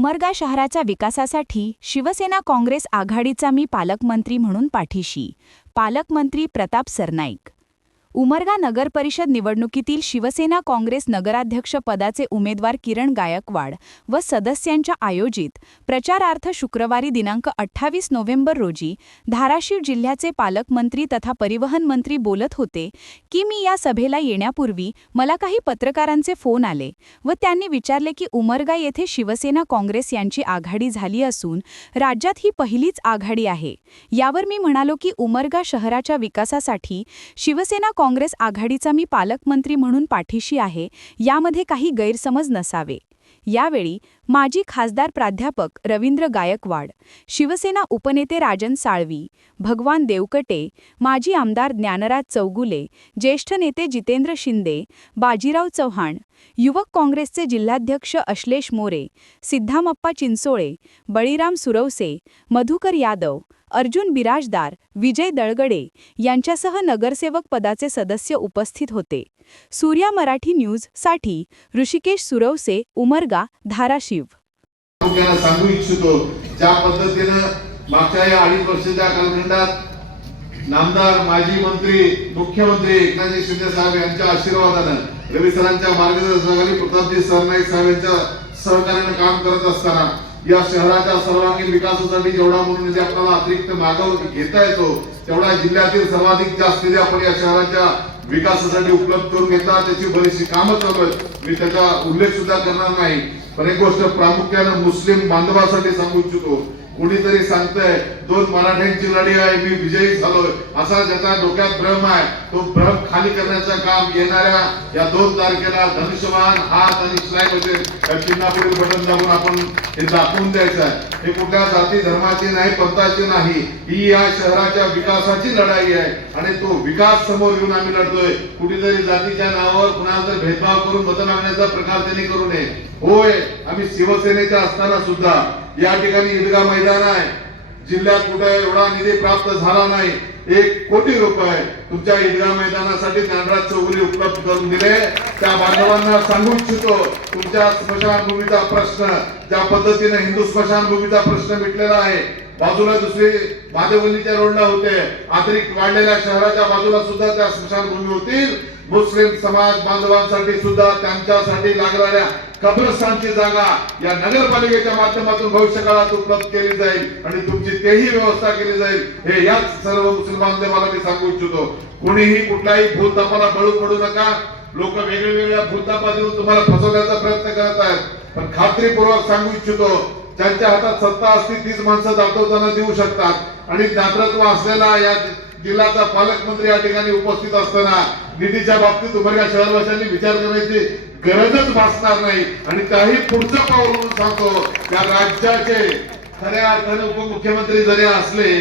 उमरगा शहराच्या विकासासाठी शिवसेना काँग्रेस आघाडीचा मी पालकमंत्री म्हणून पाठीशी. पालकमंत्री प्रताप सरनाईक. उमरगा नगर परिषद निवडणुकीतील शिवसेना काँग्रेस नगराध्यक्ष पदाचे उमेदवार किरण गायकवाड व सदस्यांच्या आयोजित प्रचारार्थ शुक्रवारी दिनांक 28 नोव्हेंबर रोजी धाराशिव जिल्ह्याचे पालकमंत्री तथा परिवहन मंत्री बोलत होते की मी या सभेला येण्यापूर्वी मला काही पत्रकारांचे फोन आले व त्यांनी विचारले की उमरगा येथे शिवसेना काँग्रेस यांची आघाडी झाली असून राज्यात ही पहिलीच आघाडी आहे. यावर मी म्हणालो की उमरगा शहराच्या विकासासाठी शिवसेना काँग्रेस आघाडीचा मी पालकमंत्री म्हणून पाठीशी आहे, यामध्ये काही गैरसमज नसावे. यावेळी माजी खासदार प्राध्यापक रवींद्र गायकवाड, शिवसेना उपनेते राजन साळवी, भगवान देवकटे, माजी आमदार ज्ञानराज चौगुले, ज्येष्ठ नेते जितेंद्र शिंदे, बाजीराव चव्हाण, युवक काँग्रेसचे जिल्हाध्यक्ष अश्लेष मोरे, सिद्धामप्पा चिंचोळे, बळीराम सुरवसे, मधुकर यादव, अर्जुन बिराजदार, विजय दळगडे यांच्यासह नगरसेवक पदाचे सदस्य उपस्थित होते. सूर्या मराठी न्यूज साठी ऋषिकेश सुरवसे, उमरगा, धाराशिव. सांगू इच्छितो ज्या पद्धतीने मागच्या या 2.5 वर्षाच्या कालखंडात नामदार, माजी मंत्री, मुख्यमंत्री एकनाथ शिंदे साहेब यांच्या आशीर्वादाने, रवी सरांच्या मार्गदर्शनाखाली प्रतापजी सरनाईक साहेब यांच्या सहकार्याने काम करत असताना या शहराच्या सर्वांगीण विकासासाठी जेवढा म्हणून निधी आपल्याला अतिरिक्त मागवून घेता येतो तेवढा जिल्ह्यातील सर्वाधिक जास्त निधी आपण या शहराच्या विकासासाठी उपलब्ध करून घेतला. त्याची बरीचशी कामं चालू आहेत, मी त्याचा उल्लेख सुद्धा करणार नाही. पण एक गोष्ट प्रामुख्याने मुस्लिम बांधवासाठी सांगू इच्छितो. कोणीतरी सांगतंय 2 मराठ्यांची लढाई आहे, मी विजयी झालोय, असा ज्याचा डोक्यात भ्रम आहे तो भ्रम खाली करण्याचं काम येणाऱ्या या 2 तारखेला धनुष्यबाण, हात आणि स्लाईड चिन्हापुढील बटन दाबून आपण हे दाखवून द्यायचं आहे. हे कुठल्या जाती धर्माची नाही, पंथाची नाही, ही या शहराच्या विकासाची लढाई आहे आणि तो विकास समोर घेऊन आम्ही लढतोय. कुठेतरी जातीच्या नावावर कुणाला तर भेदभाव करून मत मागण्याचा प्रकार त्यांनी करू नये. होय, आम्ही शिवसेनेच्या असताना सुद्धा या ठिकाणी ईदगाह मैदान आहे, जिल्ह्यात कुठे एवढा निधी प्राप्त झाला नाही. 1 कोटी रुपये तुमच्या ईदगाह मैदानासाठी ज्ञानराज चौगुले उपलब्ध करून दिले. त्या बांधवांना सांगू इच्छितो, तुमच्या स्मशानभूमीचा प्रश्न ज्या पद्धतीने हिंदू स्मशानभूमीचा प्रश्न मिटलेला आहे, बाजूला दुसरी भादेवलीच्या रोडला होते, अतिरिक्त वाढलेल्या शहराच्या बाजूला सुद्धा त्या स्मशानभूमी होतील. मुस्लिम समाज बांधवांसाठी सुद्धा त्यांच्यासाठी लागणाऱ्या कब्रस्तानची जागा या नगरपालिकेच्या माध्यमातून भविष्य काळात उपलब्ध केली जाईल आणि तुमची तेही व्यवस्था केली जाईल. हे याच सर्व मुस्लिम बांधवांना मी सांगू इच्छितो. कोणीही कुठल्याही भूलथापाला बळी पडू नका. लोक वेगवेगळ्या भूलथापा देऊन तुम्हाला फसवण्याचा प्रयत्न करत आहेत, पण खात्रीपूर्वक सांगू इच्छितो, ज्यांच्या हातात सत्ता असती तीच माणसं दाखवताना देऊ शकतात आणि दातृत्व असलेला या जिल्ह्याचा पालकमंत्री या ठिकाणी उपस्थित असताना निधीच्या बाबतीत उमरगा शहरवासियांनी विचार करण्याची गरजच भासणार नाही. आणि त्याही पुढचं पाऊल म्हणून सांगतो, या राज्याचे खऱ्या अर्थाने उपमुख्यमंत्री जरी असले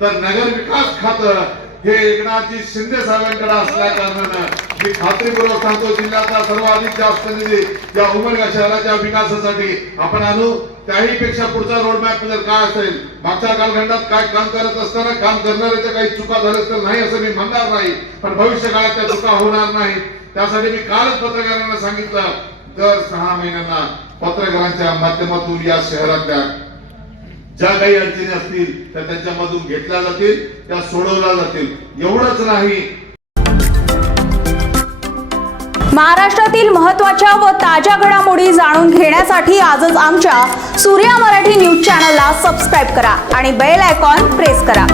तर नगर विकास खातं हे एकनाथजी शिंदे साहेबांकडे असल्या कारणानं मी खात्रीपूर्वक सांगतो, जिल्ह्याचा सर्वाधिक जास्त निधी या उमरगा शहराच्या विकासासाठी आपण आणू. त्याही पेक्षा पुढचा रोडमॅप जर काय असेल, मागच्या कालखंडात काय काम करत असताना काम करणाऱ्याच्या काही चुका झाल्या तर नाही असं मी म्हणणार नाही, पण भविष्य काळात त्या चुका होणार नाही. त्यासाठी मी कालच पत्रकारांना सांगितलं, दर 6 महिन्यांना पत्रकारांच्या माध्यमातून या शहरातल्या ज्या काही अडचणी असतील त्या त्यांच्यामधून घेतल्या जातील, त्या सोडवल्या जातील. एवढंच नाही, महाराष्ट्रातील महत्त्वाच्या व ताज्या घडामोडी जाणून घेण्यासाठी आजच आमच्या सूर्या मराठी न्यूज चॅनलला सबस्क्राईब करा आणि बेल आयकॉन प्रेस करा.